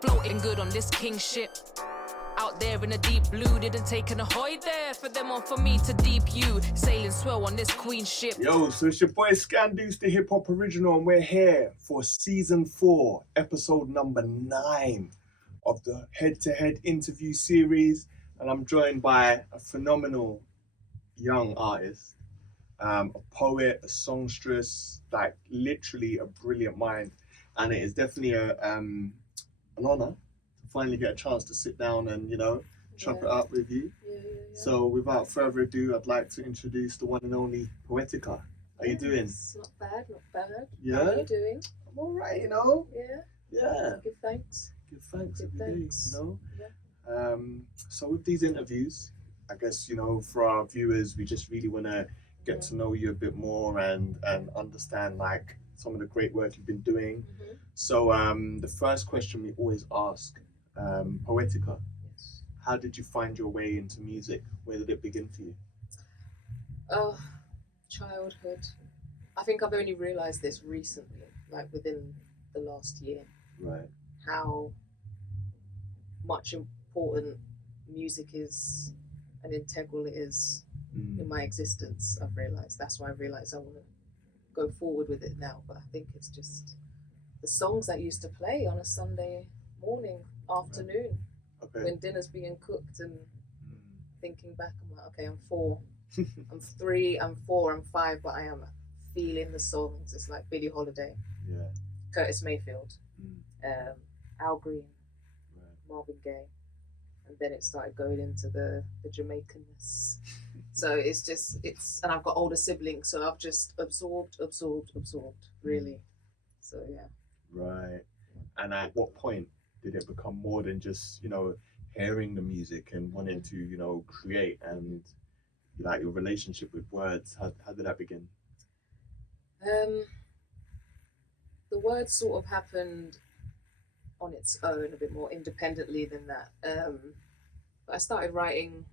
Floating good on this king ship. Out there in the deep blue, didn't take an ahoy there for them or for me to deep you. Sailing swell on this queen ship. Yo, so it's your boy SKANDOUZ, the hip hop original, and we're here for season 4, episode number 9 of the head-to-head interview series. And I'm joined by a phenomenal young artist, a poet, a songstress, like literally a brilliant mind. And it is definitely an honor to finally get a chance to sit down and, chop it up with you. Yeah. So without further ado, I'd like to introduce the one and only Poetikah. How you doing? Not bad. Yeah? How are you doing? I'm all right, Yeah. Give thanks. Give thanks Give every day, thanks. Yeah. So with these interviews, I guess, for our viewers, we just really want to get to know you a bit more and understand like some of the great work you've been doing. Mm-hmm. So the first question we always ask, Poetikah, Yes. how did you find your way into music? Where did it begin for you? Oh, childhood. I think I've only realised this recently, like within the last year, Right. how much important music is and integral it is in my existence. I've realised. That's why I realised I want to go forward with it now. But I think it's just the songs that used to play on a Sunday morning, afternoon, Okay. when dinner's being cooked, and thinking back, I'm like, okay, I'm 4, I'm 3, I'm 4, I'm 5, but I am feeling the songs. It's like Billie Holiday, Yeah. Curtis Mayfield, Al Green, Right. Marvin Gaye, and then it started going into the Jamaicanness. So and I've got older siblings, so I've just absorbed, really. So yeah. Right. And at what point did it become more than just, hearing the music and wanting to, create, and like your relationship with words? How did that begin? The words sort of happened on its own, a bit more independently than that. But I started writing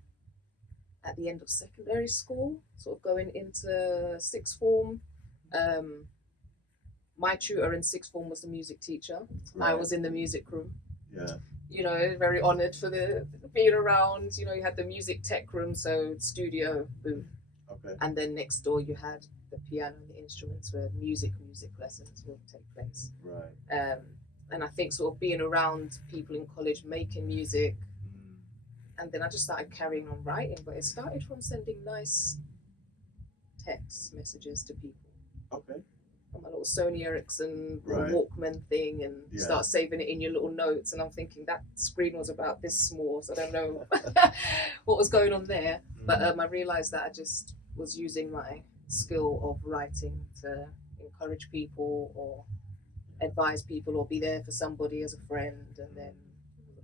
at the end of secondary school, sort of going into sixth form. My tutor in sixth form was the music teacher. Right. I was in the music room. Yeah. Very honoured for being around. You had the music tech room, so studio booth. Okay. And then next door you had the piano and the instruments where music lessons would take place. Right. And I think sort of being around people in college making music, and then I just started carrying on writing, but it started from sending nice text messages to people. Okay. On my little Sony Ericsson Right. Walkman thing, and Yeah. start saving it in your little notes, and I'm thinking that screen was about this small, so I don't know what was going on there. But I realised that I just was using my skill of writing to encourage people or advise people or be there for somebody as a friend, and then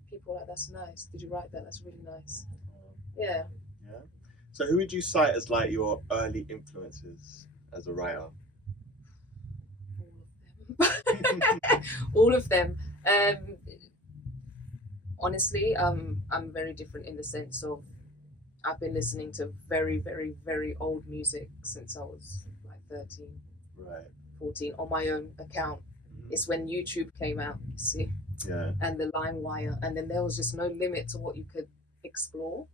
people were like, that's nice, did you write that? That's really nice. Yeah. So who would you cite as like your early influences as a writer? All of them. Honestly, I'm very different in the sense of I've been listening to very, very, very old music since I was like 13, Right. 14 on my own account. It's when YouTube came out, you see, Yeah. and the LimeWire, and then there was just no limit to what you could explore.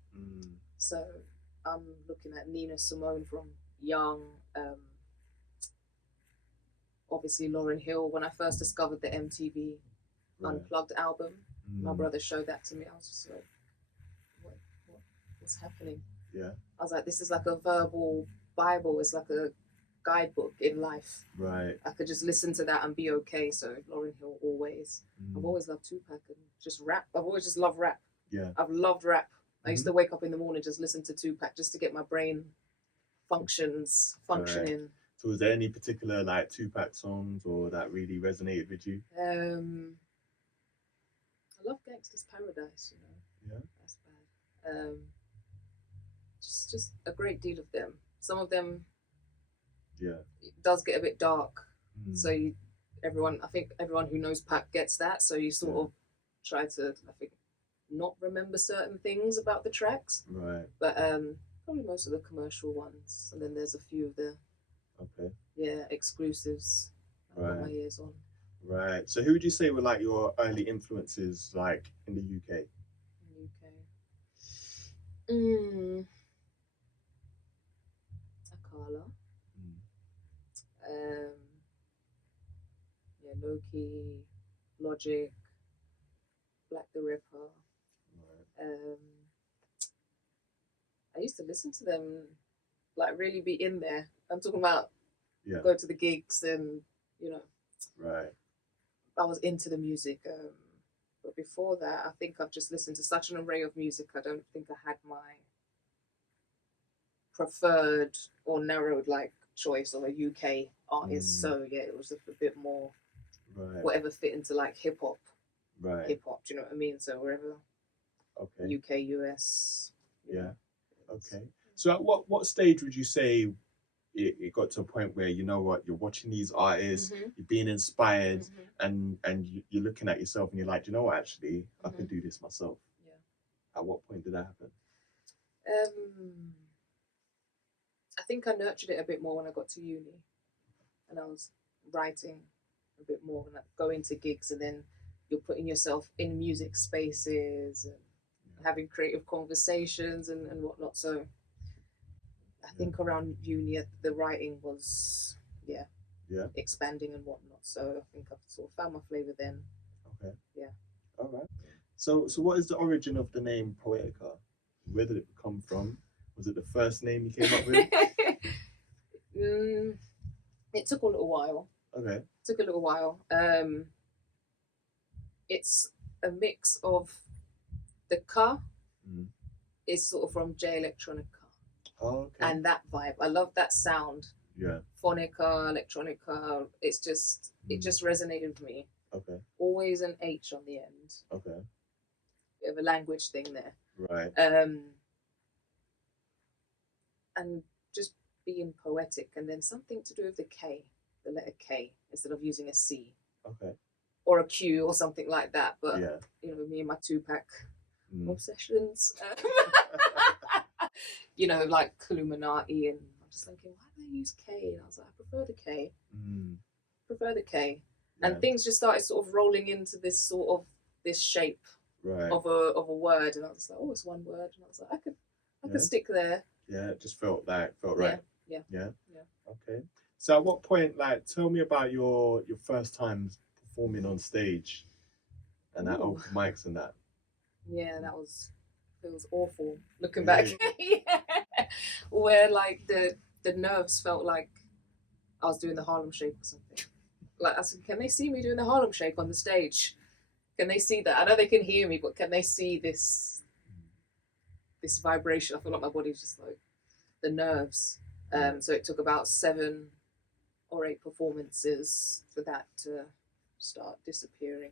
So I'm looking at Nina Simone from young, obviously Lauryn Hill. When I first discovered the MTV Unplugged album, my brother showed that to me. I was just like, what's happening? Yeah. I was like, this is like a verbal Bible. It's like a guidebook in life. Right. I could just listen to that and be okay. So Lauryn Hill always. I've always loved Tupac and just rap. I've always just loved rap. Yeah. I've loved rap. I used to wake up in the morning, just listen to Tupac just to get my brain functioning. So was there any particular like Tupac songs or that really resonated with you? I love Gangsta's Paradise, Yeah. That's bad. Just a great deal of them. Some of them it does get a bit dark. So I think everyone who knows Pac gets that. So you sort of try to, I think, not remember certain things about the tracks. Right. But probably most of the commercial ones. And then there's a few of the exclusives I've got my ears on. Right. So who would you say were like your early influences, like in the UK? UK. Mm. Akala. Mm. Yeah, Loki, Logic, Black the Ripper. Right. I used to listen to them, like really be in there. I'm talking about Yeah. go to the gigs and, you know, Right. I was into the music. But before that, I think I've just listened to such an array of music. I don't think I had my preferred or narrowed like choice of a UK artist. So yeah, it was just a bit more Right. whatever fit into like hip hop. Right. Hip hop, do you know what I mean? So wherever. Okay. UK, US. Yeah. Okay. So at what stage would you say it got to a point where, you know what, you're watching these artists, you're being inspired, and you're looking at yourself and you're like, you know what, actually, I could do this myself? Yeah. At what point did that happen? I think I nurtured it a bit more when I got to uni, and I was writing a bit more and like going to gigs, and then you're putting yourself in music spaces and having creative conversations and whatnot. So I think around uni, the writing was expanding and whatnot. So I think I've sort of found my flavor then. Okay. Yeah. All right. So what is the origin of the name Poetikah? Where did it come from? Was it the first name you came up with? It took a little while. Okay. It took a little while. It's a mix of the ka is sort of from J Electronica. Oh, okay. And that vibe. I love that sound. Yeah. Phonica, electronica. It's just it just resonated with me. Okay. Always an H on the end. Okay. Bit of a language thing there. Right. And just being poetic, and then something to do with the K, the letter K, instead of using a C. Okay. Or a Q or something like that. But yeah. You know, me and my Tupac obsessions. You know, like Illuminati, and I'm just thinking, why do they use K? And I was like, I prefer the K. Prefer the K. Yeah. And things just started sort of rolling into this sort of this shape of a word, and I was like, oh, it's one word, and I was like, I could stick there. Yeah, it just felt right. Yeah. Okay. So at what point, like, tell me about your first time performing on stage and at open mics and that. Yeah, it was awful looking back. Where like the nerves felt like I was doing the Harlem Shake or something. Like I said, can they see me doing the Harlem Shake on the stage? Can they see that? I know they can hear me, but can they see this vibration? I feel like my body's just like the nerves. So it took about 7 or 8 performances for that to start disappearing.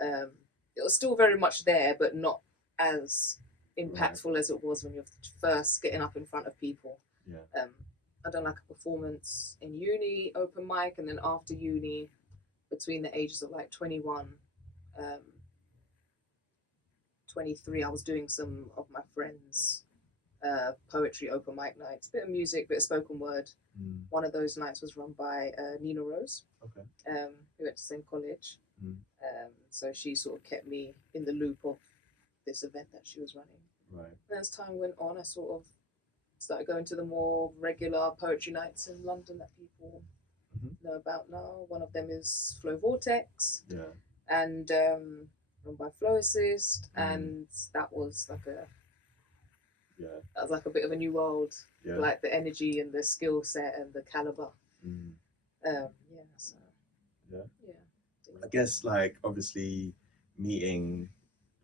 It was still very much there, but not as impactful as it was when you're first getting up in front of people. I done like a performance in uni, open mic, and then after uni, between the ages of like 21, 23, I was doing some of my friends' poetry open mic nights, bit of music, bit of spoken word. One of those nights was run by Nina Rose, who went to the same college. So she sort of kept me in the loop of this event that she was running. Right. And as time went on, I sort of started going to the more regular poetry nights in London that people know about now. One of them is Flow Vortex. Yeah. And run by Flow Assist, and that was like a bit of a new world. Like the energy and the skill set and the caliber. I guess, like, obviously meeting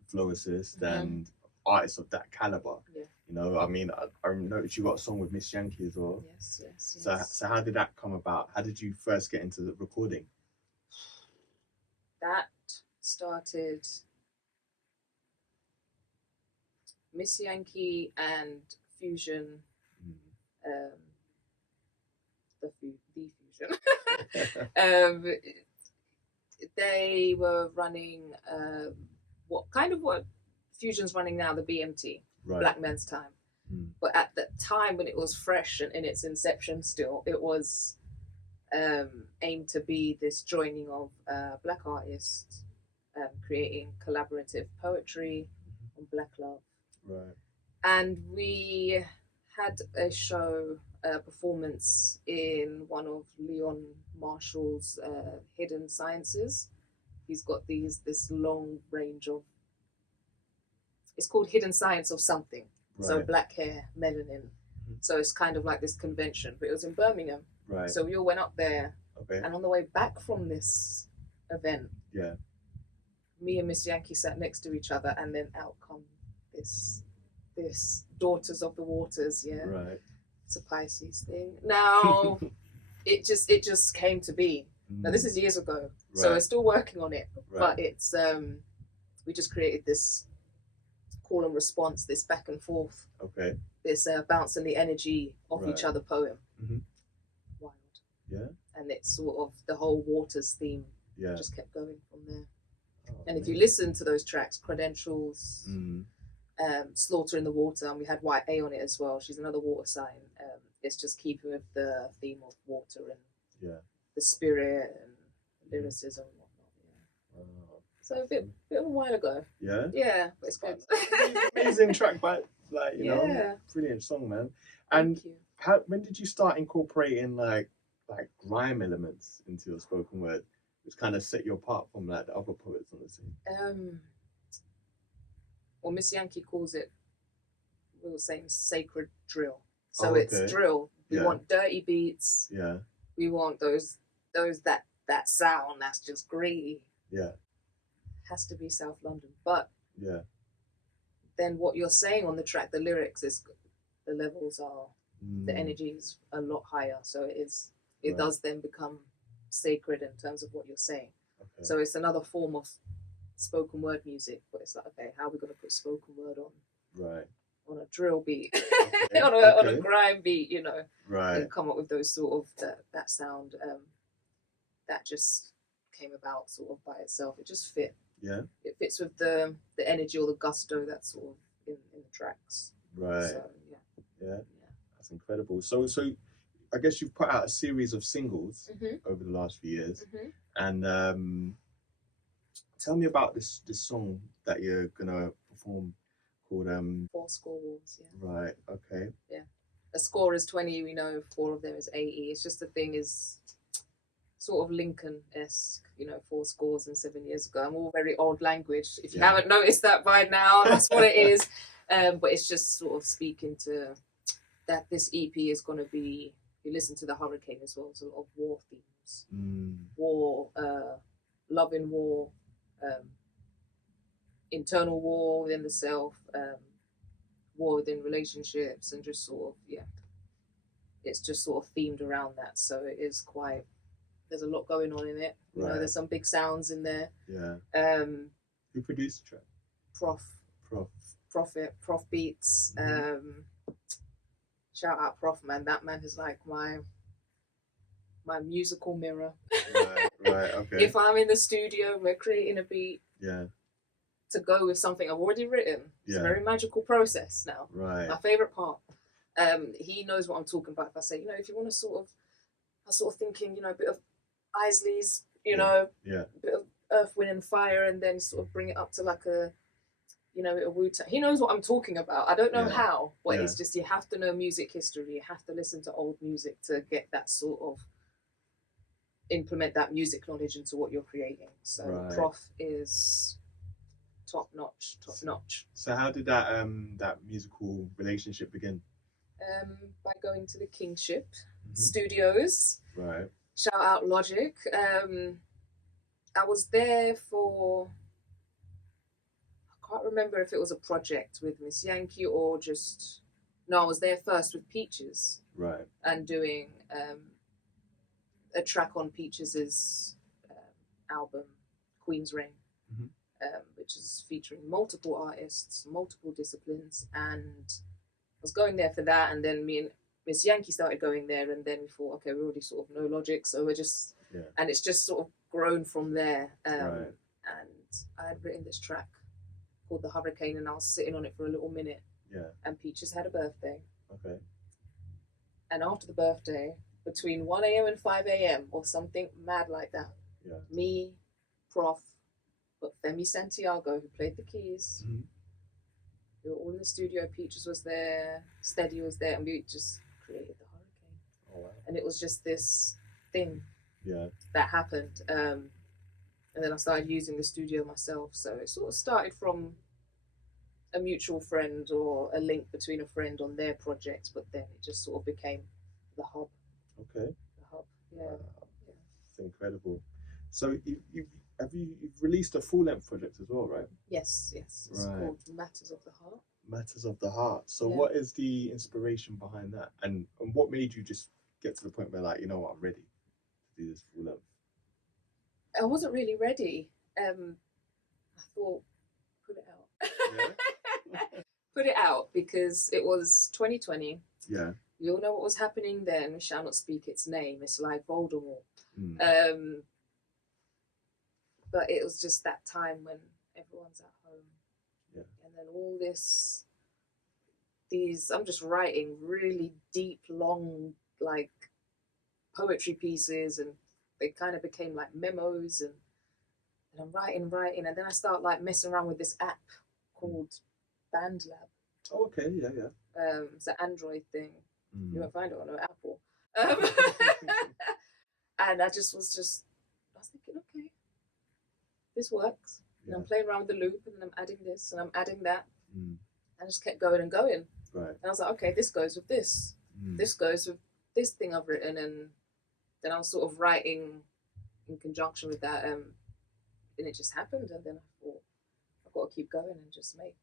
Flow Assist and artists of that caliber. You know, I mean, I noticed you got a song with Miss Yankee as well. Yes. So how did that come about? How did you first get into the recording? That started Miss Yankee and Fusion. The Fusion. They were running what Fusion's running now, the BMT, Black Men's Time. But at the time when it was fresh and in its inception still, it was aimed to be this joining of Black artists creating collaborative poetry on Black love. Right. And we had a show, performance in one of Leon Marshall's hidden sciences. He's got this long range of, it's called Hidden Science of Something. Right. So black hair, melanin. So it's kind of like this convention, but it was in Birmingham. Right. So we all went up there. Okay. And on the way back from this event, Yeah. me and Miss Yankee sat next to each other, and then out come this Daughters of the Waters, yeah. Right. It's a Pisces thing. Now it just came to be. Now this is years ago. So we're still working on it. Right. But it's we just created this call and response, this back and forth. Okay. This bouncing the energy off each other poem. Mm-hmm. Wild. Yeah. And it's sort of the whole waters theme. Yeah. Just kept going from there. Oh, and if you listen to those tracks, Credentials, mm. Slaughter in the Water, and we had White A on it as well. She's another water sign. It's just keeping with the theme of water and the spirit and lyricism and whatnot. Yeah. So a bit of a while ago. Yeah. Yeah, but it's good. Amazing track, but like you know, Yeah. brilliant song, man. And Thank you. when did you start incorporating like grime elements into your spoken word, which kind of set you apart from like the other poets on the scene? Well, Miss Yankee calls it, we were saying, sacred drill. So Oh, it's okay. drill. We Yeah. want dirty beats. Yeah. We want those that sound that's just gritty. Yeah. Has to be South London. But Yeah. then what you're saying on the track, the lyrics is, the levels are, the energy is a lot higher. So it Right. does then become sacred in terms of what you're saying. Okay. So it's another form of spoken word music, but it's like, okay, how are we going to put spoken word on a drill beat, Okay. on a grime beat, you know, Right. and come up with those sort of that sound that just came about sort of by itself. It just fit. Yeah. It fits with the energy or the gusto that's sort of in the tracks. Right. So Yeah. That's incredible. So I guess you've put out a series of singles over the last few years, and tell me about this song that you're gonna perform called 4 score walls. Yeah. Right. Okay. Yeah. A score is 20. We know 4 of them is 80. It's just the thing is sort of Lincoln-esque, you know, 4 scores and 7 years ago. I'm all very old language. If you haven't noticed that by now, that's what it is. But it's just sort of speaking to that this EP is going to be, you listen to the Hurricane as well, so a lot of war themes. War, love in war, internal war within the self, war within relationships, and just sort of, it's just sort of themed around that. So it is quite, there's a lot going on in it. You know, there's some big sounds in there. Yeah. Who produced the track? Prof Beats. Shout out Prof, man. That man is like my musical mirror. Right. Okay. If I'm in the studio, we're creating a beat. Yeah. To go with something I've already written. It's a Yeah. very magical process now. Right. My favorite part. He knows what I'm talking about. If I say, you know, if you want to I was sort of thinking, you know, a bit of Isley's, you know, a bit of Earth, Wind and Fire, and then sort of bring it up to like a, you know, a Wu-Tang. He knows what I'm talking about. I don't know how, but it's just, you have to know music history. You have to listen to old music to get that sort of, implement that music knowledge into what you're creating. So Prof is top notch. So how did that musical relationship begin? By going to the Kingship Studios. Right. Shout out Logic. I was there for, I can't remember if it was a project with Miss Yankee or just, no, I was there first with Peaches. Right. And doing a track on Peaches' album, Queen's Reign, which is featuring multiple artists, multiple disciplines. And I was going there for that, and then me and Miss Yankee started going there, and then we thought, okay, we already sort of know Logic, so we're just, and it's just sort of grown from there. And I had written this track called The Hurricane, and I was sitting on it for a little minute. Yeah. And Peaches had a birthday. Okay. And after the birthday, between 1 a.m. and 5 a.m. or something mad like that. Yeah. Me, Prof, but Femi Santiago, who played the keys. Mm-hmm. We were all in the studio. Peaches was there, Steady was there, and we just created the Hurricane. Oh, wow. And it was just this thing Yeah. that happened. And then I started using the studio myself. So it sort of started from a mutual friend or a link between a friend on their project, but then it just sort of became the hub. Okay. The hub, yeah. Wow. It's incredible. So you've released a full-length project as well, right? Yes. It's Right. called Matters of the Heart. Matters of the Heart. So Yeah. what is the inspiration behind that? And what made you just get to the point where, like, you know what, I'm ready to do this full-length? I wasn't really ready. I thought, put it out. Yeah? Put it out, because it was 2020. Yeah. We all know what was happening then. We shall not speak its name. It's like Voldemort. Mm. But it was just that time when everyone's at home. Yeah. And then all I'm just writing really deep, long, like, poetry pieces, and they kind of became like memos, and I'm writing, and then I start like messing around with this app called BandLab. Oh, okay. Yeah. It's an Android thing. Mm. You won't find it on Apple. And I was thinking, okay, this works. Yeah. And I'm playing around with the loop, and then I'm adding this, and I'm adding that. Mm. I just kept going and going. Right. And I was like, okay, this goes with this. Mm. This goes with this thing I've written. And then I was sort of writing in conjunction with that. And it just happened. And then I thought, I've got to keep going and just make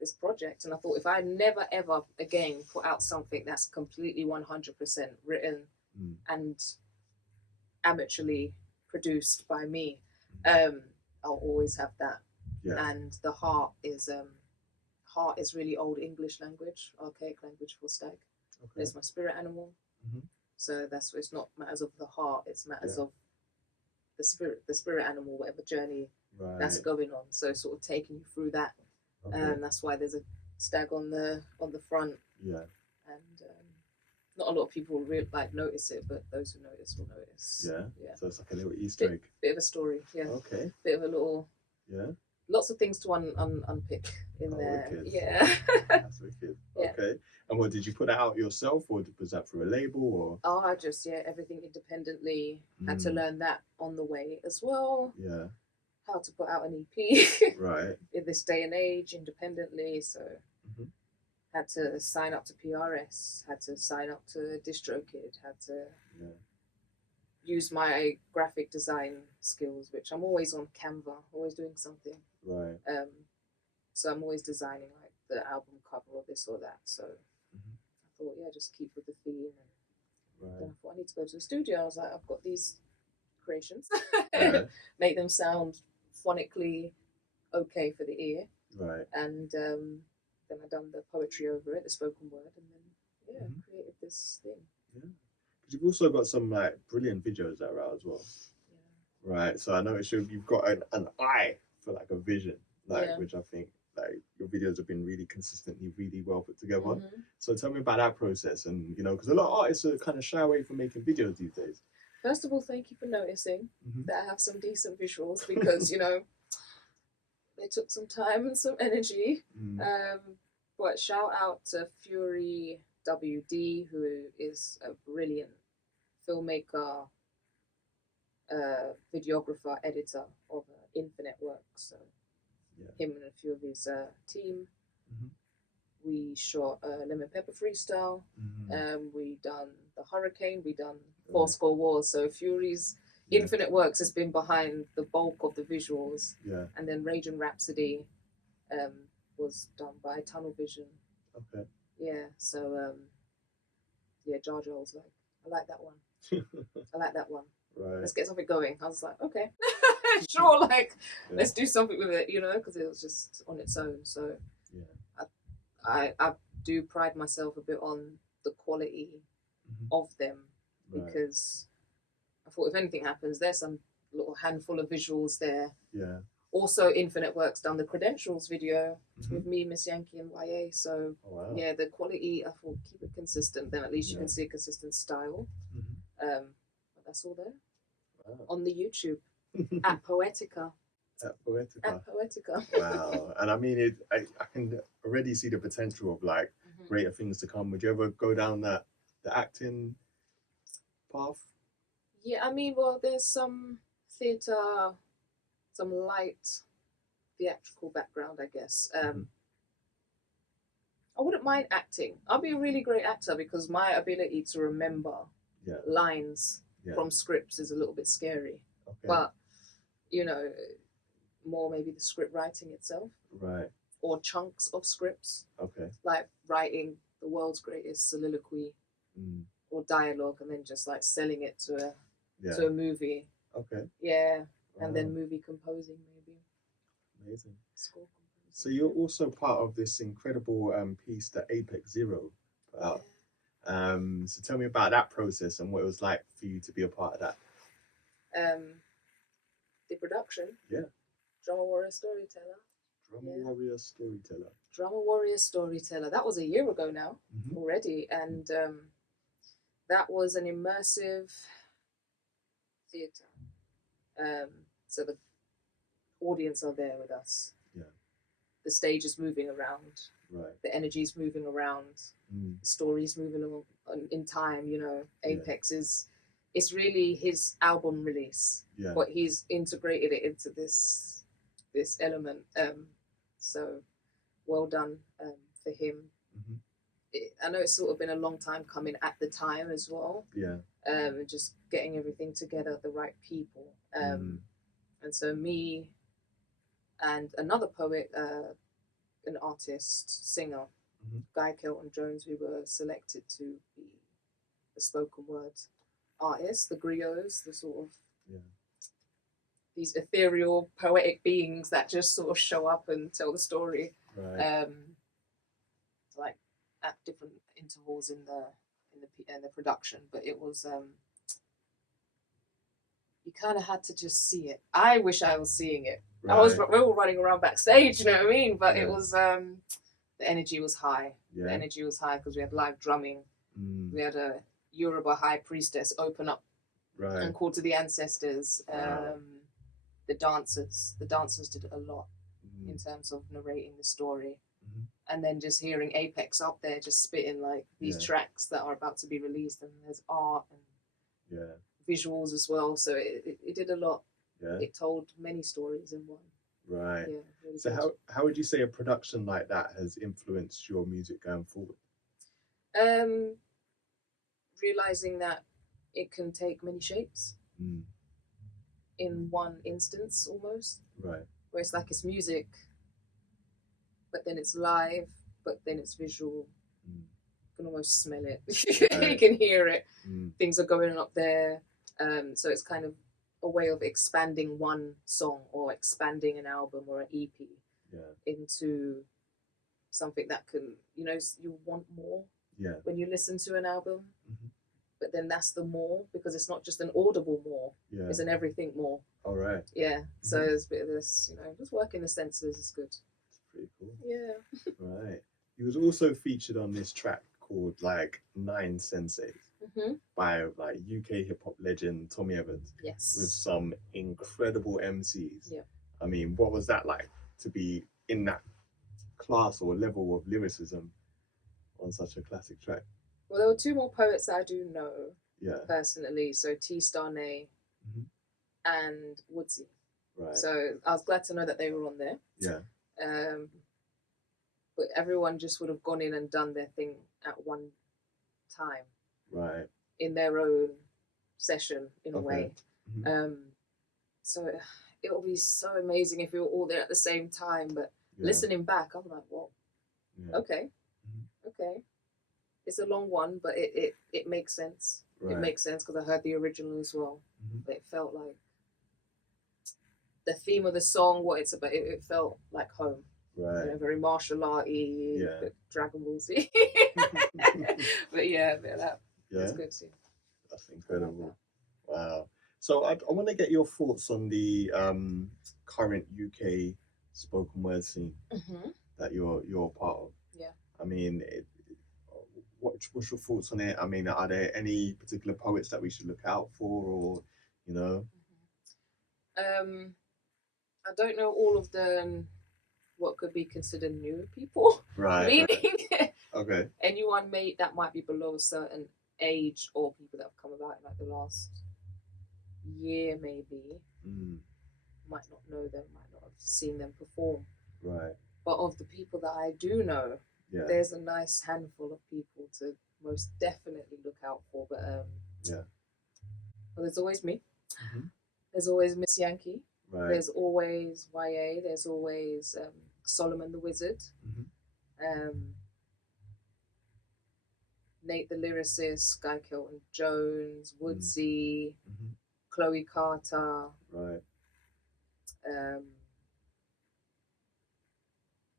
this project. And I thought, if I never, ever again put out something that's completely 100% written and amateurly produced by me, I'll always have that. Yeah. And the heart is really old English language, archaic language for stag. Okay. It's my spirit animal. Mm-hmm. So it's not matters of the heart, it's matters of the spirit animal, whatever journey that's going on. So sort of taking you through that. Okay. And that's why there's a stag on the front. Yeah. And not a lot of people will notice it, but those who notice will notice. Yeah. Yeah. So it's like a little Easter egg. Bit of a story. Yeah. Okay. Bit of a little. Yeah. Lots of things to unpick in there. Wicked. Yeah. That's wicked. Yeah. Okay. And what, did you put that out yourself, or was that through a label, or? Oh, I just everything independently. Had to learn that on the way as well. Yeah. How to put out an EP. Right. In this day and age, independently. So had to sign up to PRS. Had to sign up to DistroKid. Had to use my graphic design skills, which I'm always on Canva, always doing something. Right. So I'm always designing like the album cover or this or that. So I thought, just keep with the theme. And then I thought, I need to go to the studio. I was like, I've got these creations. Make them sound phonically okay for the ear. Right. And then I done the poetry over it, the spoken word, and then created this thing. Yeah. Because you've also got some like brilliant videos that are out as well. Yeah. Right. So I noticed you've got an eye for like a vision, which I think like your videos have been really consistently, really well put together. So tell me about that process, and because a lot of artists are kind of shy away from making videos these days. First of all, thank you for noticing that I have some decent visuals, because they took some time and some energy. But shout out to Fury WD, who is a brilliant filmmaker, videographer, editor of Infinite Works. So him and a few of his team. We shot a Lemon Pepper freestyle. We done the Hurricane. We done Fourscore Wars. So Fury's Infinite Works has been behind the bulk of the visuals. Yeah. And then Rage and Rhapsody was done by Tunnel Vision. Okay. Yeah. So Jar Jar was like, I like that one. I like that one. Right. Let's get something going. I was like, okay, sure. Let's do something with it, because it was just on its own. So I do pride myself a bit on the quality of them, because I thought if anything happens, there's some little handful of visuals there. Yeah. Also, Infinite Works done the credentials video Mhm. with me, Miss Yankee, and YA. So Oh, wow. yeah, the quality, I thought, keep it consistent. Then at least you Yeah. can see a consistent style. Mhm. But that's all there Wow. on the YouTube at Poetikah. At Poetikah. At Poetikah. Wow. And I mean, I can already see the potential of like greater things to come. Would you ever go down the acting path? Yeah, I mean, well, there's some theatre, some light theatrical background, I guess. I wouldn't mind acting. I'll be a really great actor because my ability to remember Yeah. lines Yeah. from scripts is a little bit scary. Okay. But, you know, more maybe the script writing itself. Right. Or chunks of scripts. Okay. Like writing the world's greatest soliloquy or dialogue and then just like selling it to a movie. Okay. Yeah. Wow. And then movie composing maybe. Amazing. Score composing. So you're also part of this incredible piece that Apex Zero put out. So tell me about that process and what it was like for you to be a part of that. The production. Yeah. Drama Warrior Storyteller. Warrior Storyteller. Drama Warrior Storyteller. That was a year ago now already. And that was an immersive theatre. So the audience are there with us. Yeah. The stage is moving around. Right. The energy is moving around. The story is moving along in time, you know. Apex is, it's really his album release. Yeah. But he's integrated it into this element. So well done for him. I know it's sort of been a long time coming at the time as well. Yeah. Just getting everything together, the right people. And so me and another poet, an artist, singer, Guy Kelton Jones, we were selected to be the spoken word artists, the griots, the sort of these ethereal poetic beings that just sort of show up and tell the story. Right. Like at different intervals in the production, but it was you kind of had to just see it. I wish I was seeing it. Right. We were running around backstage, you know what I mean? But it was the energy was high. Yeah. The energy was high because we had live drumming. We had a Yoruba high priestess open up and call to the ancestors. Wow. The dancers did a lot in terms of narrating the story. And then just hearing Apex up there just spitting like these tracks that are about to be released, and there's art and visuals as well. So it did a lot. Yeah. It told many stories in one. Right. Yeah, really so good. How would you say a production like that has influenced your music going forward? Realizing that it can take many shapes in one instance almost. Right. Where it's like it's music, but then it's live, but then it's visual. You can almost smell it. You can hear it. Things are going on up there. So it's kind of a way of expanding one song or expanding an album or an EP into something that can, you know, you want more when you listen to an album. But then that's the more, because it's not just an audible more, it's an everything more. All right. Yeah. So there's a bit of this, you know, just working the senses is good. Pretty cool. Yeah. Right. He was also featured on this track called like 9 Senseis by like UK hip hop legend Tommy Evans. Yes. With some incredible MCs. Yeah. I mean, what was that like to be in that class or level of lyricism on such a classic track? Well, there were 2 more poets that I do know personally. So T Star Nay and Woodsy. Right. So I was glad to know that they were on there. Yeah. But everyone just would have gone in and done their thing at one time. Right. In their own session, in a way. So it would be so amazing if we were all there at the same time. But listening back, I'm like, well, okay. Okay. It's a long one, but it makes sense. Right. It makes sense because I heard the original as well. But it felt like the theme of the song, what it's about, it felt like home. Right. You know, very martial arty, Dragon Ball Z. But that's good too. That's incredible. Wow. So I want to get your thoughts on the current UK spoken word scene that you're a part of. Yeah. I mean, what's your thoughts on it? I mean, are there any particular poets that we should look out for, or you know? I don't know all of the what could be considered new people. Right. Meaning, Okay. anyone that might be below a certain age, or people that have come about in like the last year, maybe might not know them, might not have seen them perform. Right. But of the people that I do know, there's a nice handful of people to most definitely look out for. But well, there's always me. There's always Miss Yankee. Right. There's always YA. There's always Solomon the Wizard. Nate the Lyricist, Guy Kelton Jones, Woodsy, Chloe Carter. Right.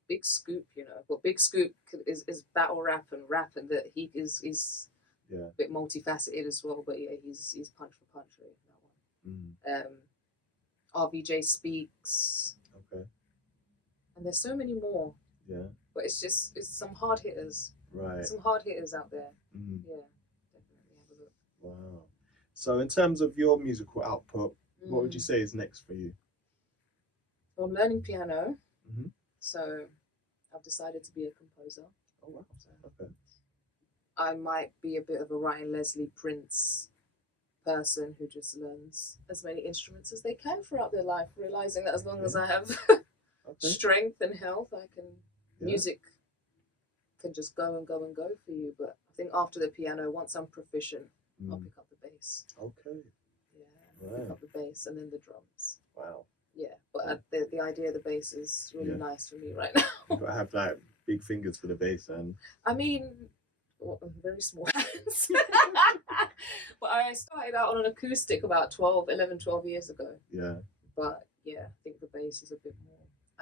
Big Scoop, but Big Scoop is battle rap and that he is a bit multifaceted as well. But yeah, he's punch for punch really, that one. RVJ Speaks. Okay. And there's so many more. Yeah. But it's some hard hitters. Right. Some hard hitters out there. Yeah, definitely have a look. Wow. So in terms of your musical output, what would you say is next for you? Well, I'm learning piano. So I've decided to be a composer. Oh wow. So okay. I might be a bit of a Ryan Leslie Prince person who just learns as many instruments as they can throughout their life, realizing that as long as I have strength and health, I can music can just go and go and go for you. But I think after the piano, once I'm proficient, I'll pick up the bass. Okay. Yeah, pick up the bass and then the drums. Wow. Yeah, but the idea of the bass is really nice for me right now. You've got to have like big fingers for the bass, and I mean, very small hands. But I started out on an acoustic about 11, 12 years ago. Yeah. But yeah, I think the bass is a bit more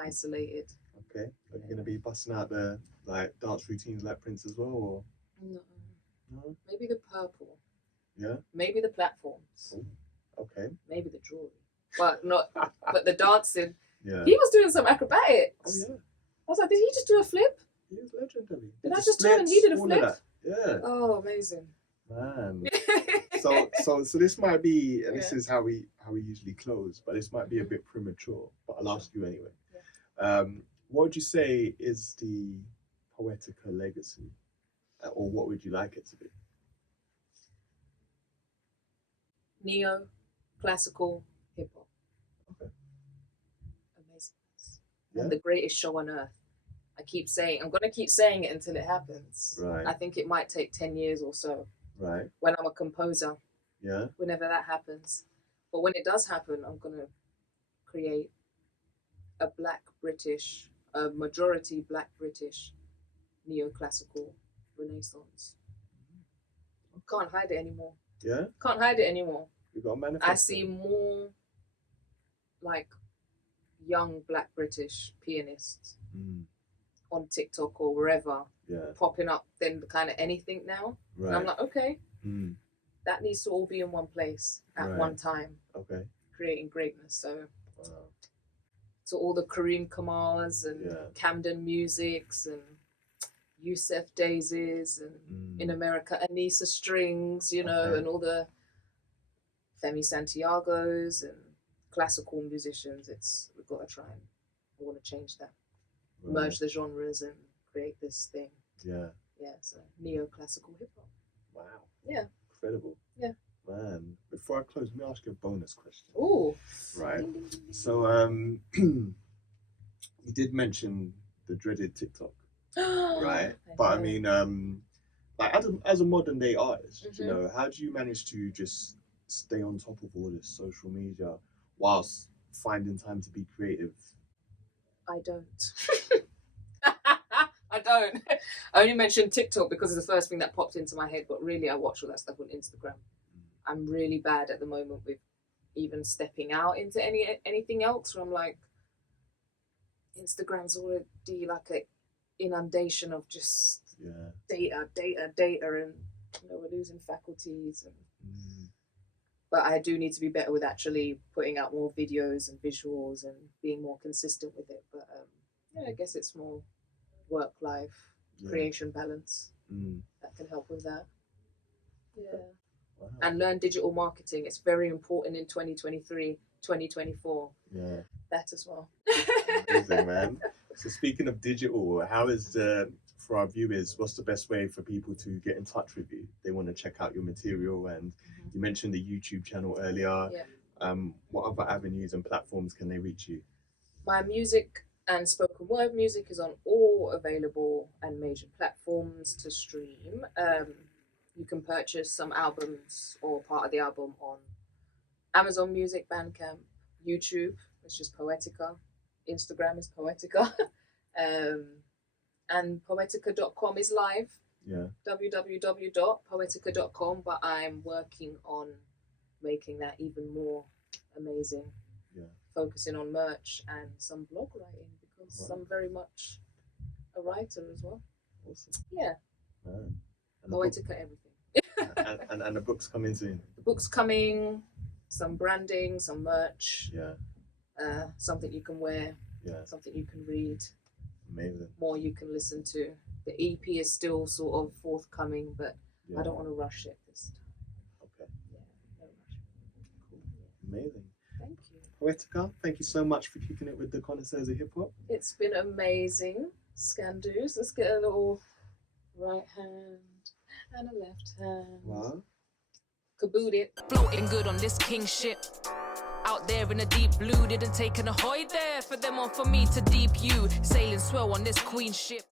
isolated. Okay. Are you going to be busting out the like dance routines like Prince as well, or? No. Maybe the purple. Yeah. Maybe the platforms. Ooh. Okay. Maybe the jewelry. But not. But the dancing. Yeah. He was doing some acrobatics. Oh yeah. I was like, did he just do a flip? He was legendary. Did I just turn and he did a flip? Yeah. Oh, amazing. Man. so this might be, and this is how we usually close, but this might be a bit premature, but I'll ask you anyway. Yeah. What would you say is the Poetikah legacy, or what would you like it to be? Neo-classical hip-hop. Okay. Amazingness. Yeah. And the greatest show on earth. I'm going to keep saying it until it happens. Right. I think it might take 10 years or so. Right. When I'm a composer. Yeah. Whenever that happens. But when it does happen, I'm going to create a majority Black British neoclassical renaissance. Can't hide it anymore. Yeah? Can't hide it anymore. You got to manifest. I see more like young Black British pianists on TikTok or wherever popping up than kind of anything now. Right. And I'm like, okay, that needs to all be in one place at one time. Okay. Creating greatness. So all the Kareem Kamars and Camden Musics and Yusef Daisies and in America Anissa Strings, and all the Femi Santiagos and classical musicians. We've got to try and I want to change that. Right. Merge the genres and create this thing. Yeah. Yeah, so neoclassical hip hop. Wow. Yeah. Incredible. Yeah. Man, before I close, let me ask you a bonus question. Oh. Right. So you did mention the dreaded TikTok. Right. But I mean, like as a modern day artist, how do you manage to just stay on top of all this social media whilst finding time to be creative? I don't. I don't. I only mentioned TikTok because it's the first thing that popped into my head, but really I watch all that stuff on Instagram. I'm really bad at the moment with even stepping out into anything else, where I'm like, Instagram's already like an inundation of just data, and we're losing faculties. But I do need to be better with actually putting out more videos and visuals and being more consistent with it. But yeah, I guess it's more work-life creation balance that can help with that. Yeah. Wow. And learn digital marketing. It's very important in 2023, 2024. Yeah. That as well. Amazing, man. So speaking of digital, how is for our viewers, what's the best way for people to get in touch with you? They want to check out your material, and you mentioned the YouTube channel earlier. Yeah. What other avenues and platforms can they reach you? My music and spoken word music is on all available and major platforms to stream. You can purchase some albums or part of the album on Amazon Music, Bandcamp, YouTube. It's just Poetikah. Instagram is Poetikah. And Poetikah.com is live. Yeah. www.poetikah.com. But I'm working on making that even more amazing. Yeah. Focusing on merch and some blog writing, because I'm very much a writer as well. Awesome. Yeah. Man. Poetikah everything. And the book's coming soon. The book's coming, some branding, some merch. Yeah. Something you can wear. Yeah. Something you can read. Amazing. More you can listen to. The EP is still sort of forthcoming, but Yeah. I don't want to rush it this time. Okay. Yeah, no rush. Cool. Amazing. Thank you. Poetikah, thank you so much for kicking it with the Connoisseurs of Hip Hop. It's been amazing. SKANDOUZ. Let's get a little right hand and a left hand. Wow. Kaboot it. Floating good on this king ship. Out there in the deep blue, didn't take an ahoy there for them or for me to deep you. Sailing swell on this queen ship.